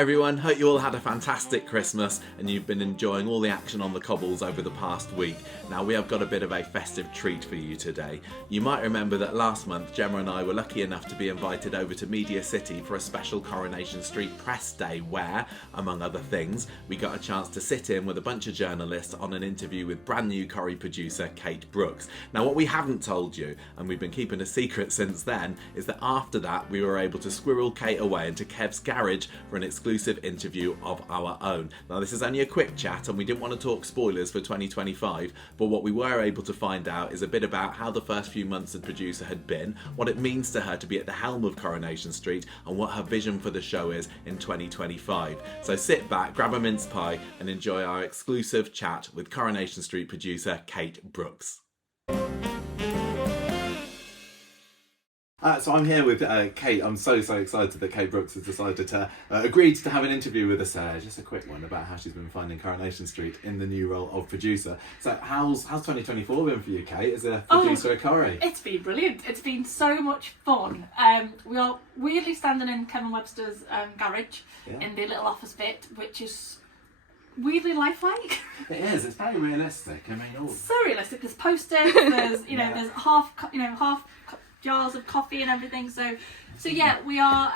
Hi everyone, hope you all had a fantastic Christmas and you've been enjoying all the action on the cobbles over the past week. Now we have got a bit of a festive treat for you today. You might remember that last month Gemma and I were lucky enough to be invited over to Media City for a special Coronation Street press day where, among other things, we got a chance to sit in with a bunch of journalists on an interview with brand new Corrie producer Kate Brooks. Now what we haven't told you, and we've been keeping a secret since then, is that after that we were able to squirrel Kate away into Kev's garage for an exclusive interview of our own. Now this is only a quick chat and we didn't want to talk spoilers for 2025, but what we were able to find out is a bit about how the first few months as producer had been, what it means to her to be at the helm of Coronation Street, and what her vision for the show is in 2025. So sit back, grab a mince pie and enjoy our exclusive chat with Coronation Street producer Kate Brooks. So I'm here with Kate. I'm so excited that Kate Brooks has decided to agreed to have an interview with us. Just a quick one about how she's been finding Coronation Street in the new role of producer. So how's 2024 been for you, Kate, as a producer at Corrie? It's been brilliant. It's been so much fun. We are weirdly standing in Kevin Webster's garage in the little office bit, which is weirdly lifelike. It is. It's very realistic. I mean, so realistic. There's posters. There's there's half jars of coffee and everything. So yeah, we are.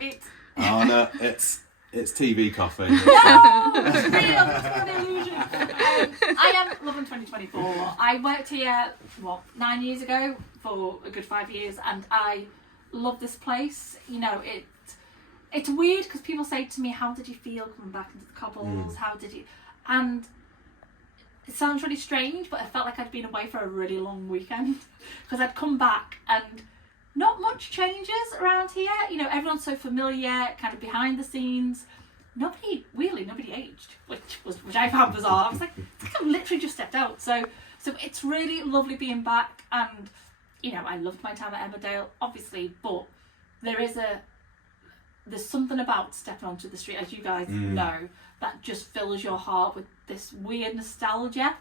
It's. Oh no, it's TV coffee. No, it's real. It's not an illusion. I am loving 2024. I worked here 9 years ago for a good 5 years, and I love this place. You know, it's weird because people say to me, "How did you feel coming back into the cobbles? How did you?" And it sounds really strange, but I felt like I'd been away for a really long weekend because I'd come back and not much changes around here. You know, everyone's so familiar, kind of behind the scenes. Nobody aged, which I found bizarre. I was like, I've literally just stepped out. So it's really lovely being back, and you know, I loved my time at Emmerdale, obviously, but there's something about stepping onto the street, as you guys know, that just fills your heart with this weird nostalgia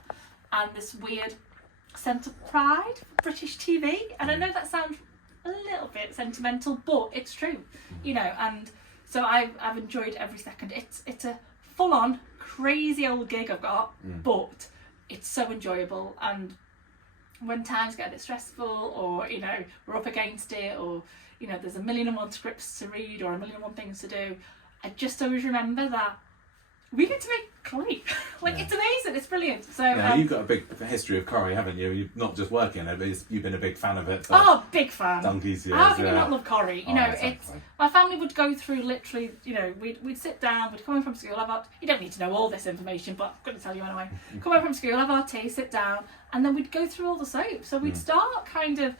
and this weird sense of pride for British TV. And I know that sounds a little bit sentimental, but it's true, you know. And so I've enjoyed every second. It's a full-on crazy old gig I've got, but it's so enjoyable. And when times get a bit stressful, or you know, we're up against it, or you know, there's 1,000,001 scripts to read or 1,000,001 things to do, I just always remember that we get to make Corrie. It's amazing. It's brilliant. So you've got a big history of Corrie, haven't you? You're not just working on it, but you've been a big fan of it. Big fan. Donkeys years. How can you not love Corrie? You know, exactly. It's my family would go through literally. You know, we'd sit down. We'd come in from school. You don't need to know all this information, but I'm going to tell you anyway. Come in from school, have our tea, sit down, and then we'd go through all the soaps. So we'd start kind of.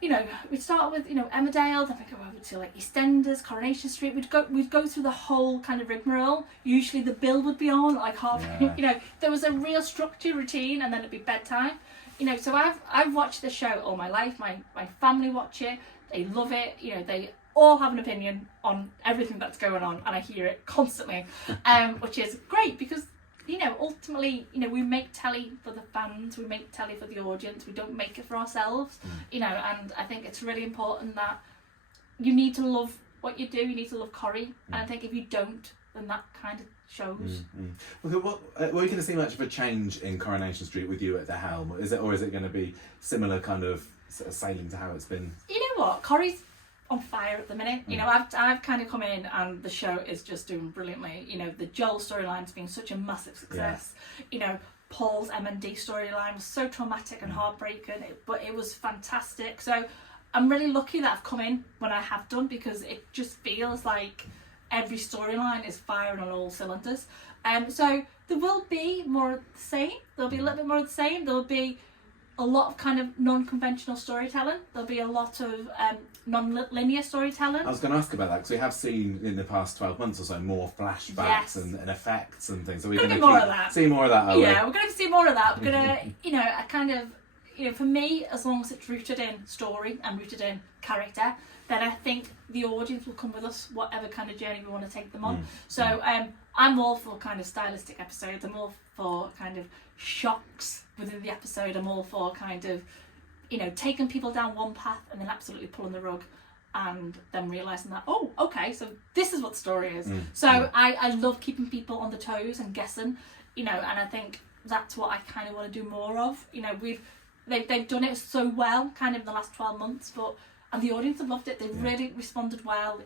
You know, we'd start with, you know, Emmerdale, then we'd go over to like EastEnders, Coronation Street. We'd go through the whole kind of rigmarole. Usually the bill would be on like half. You know, there was a real structure, routine, and then it'd be bedtime. You know, so I've watched the show all my life. My family watch it. They love it. You know, they all have an opinion on everything that's going on, and I hear it constantly, which is great because. You know, ultimately, you know, we make telly for the fans, we make telly for the audience, we don't make it for ourselves, you know, and I think it's really important that you need to love what you do, you need to love Corrie, and I think if you don't, then that kind of shows. Okay, were you going to see much of a change in Coronation Street with you at the helm? Or is it going to be similar kind of sort of sailing to how it's been? You know what, Corrie's on fire at the minute. You know, I've kind of come in and the show is just doing brilliantly. You know, the Joel storyline's been such a massive success. You know, Paul's M&D storyline was so traumatic and heartbreaking, but it was fantastic. So I'm really lucky that I've come in when I have done, because it just feels like every storyline is firing on all cylinders. So there will be more of the same. There'll be a little bit more of the same. There'll be a lot of kind of non-conventional storytelling. There'll be a lot of non-linear storytelling. I was going to ask about that because we have seen in the past 12 months or so more flashbacks and effects and things. So we're going to see more of that. We're going to see more of that. We're going to, you know, I kind of, you know, for me, as long as it's rooted in story and rooted in character, then I think the audience will come with us, whatever kind of journey we want to take them on. So I'm all for kind of stylistic episodes. I'm all for kind of shocks within the episode. I'm all for kind of, you know, taking people down one path and then absolutely pulling the rug and then realising that, oh, okay, so this is what the story is. So I love keeping people on the toes and guessing, and I think that's what I kind of want to do more of. They've done it so well kind of in the last 12 months, and the audience have loved it. They've really responded well,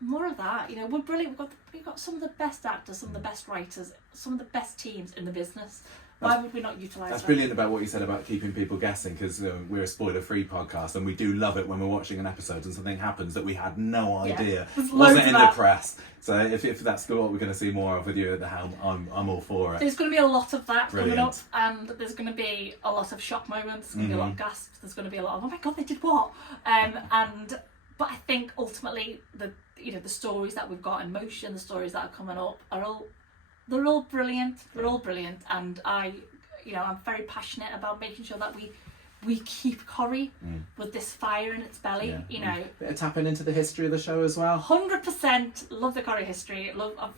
more of that. We're brilliant. We've got some of the best actors, some of the best writers, some of the best teams in the business. Why would we not utilise that? That's brilliant about what you said about keeping people guessing, because we're a spoiler-free podcast, and we do love it when we're watching an episode and something happens that we had no idea wasn't in the press. So if that's what we're going to see more of with you at the helm, I'm all for it. There's going to be a lot of that coming up, and there's going to be a lot of shock moments. There's going to be a lot of gasps. There's going to be a lot of, oh my god, they did what? But I think ultimately the stories that we've got in motion, the stories that are coming up they're all brilliant. They're all brilliant, and I'm very passionate about making sure that we keep Corrie with this fire in its belly. Bit of tapping into the history of the show as well. 100% love the Corrie history.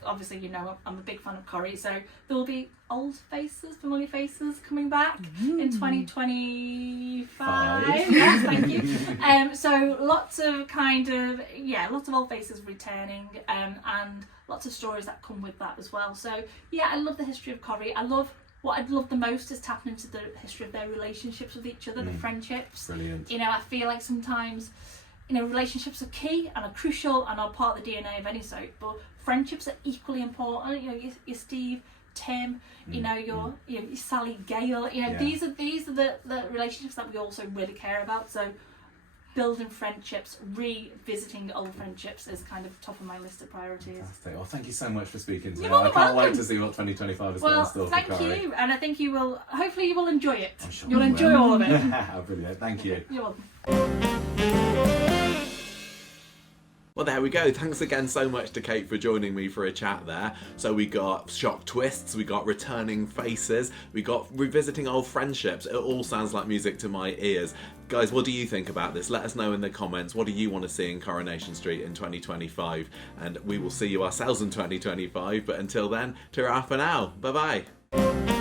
Obviously, I'm a big fan of Corrie, so there will be old faces, familiar faces coming back in 2025. Yes, thank you. So lots of lots of old faces returning, and lots of stories that come with that as well. So I love the history of Corrie. What I'd love the most is tapping into the history of their relationships with each other, the friendships. Brilliant. I feel like sometimes, relationships are key and are crucial and are part of the DNA of any soap, but friendships are equally important. Your Steve, Tim, your Sally, Gail. These are the relationships that we also really care about. So building friendships, revisiting old friendships is kind of top of my list of priorities. Fantastic. Well, thank you so much for speaking to me. I can't wait to see what 2025 is going to store for Corrie. Thank you, and I think you will. Hopefully, you will enjoy it. I'm sure you'll enjoy all of it. Brilliant. Thank you. You're welcome. Well, there we go. Thanks again so much to Kate for joining me for a chat there. So we got shock twists, we got returning faces, we got revisiting old friendships. It all sounds like music to my ears. Guys, what do you think about this? Let us know in the comments. What do you want to see in Coronation Street in 2025? And we will see you ourselves in 2025. But until then, ta-ra for now. Bye-bye.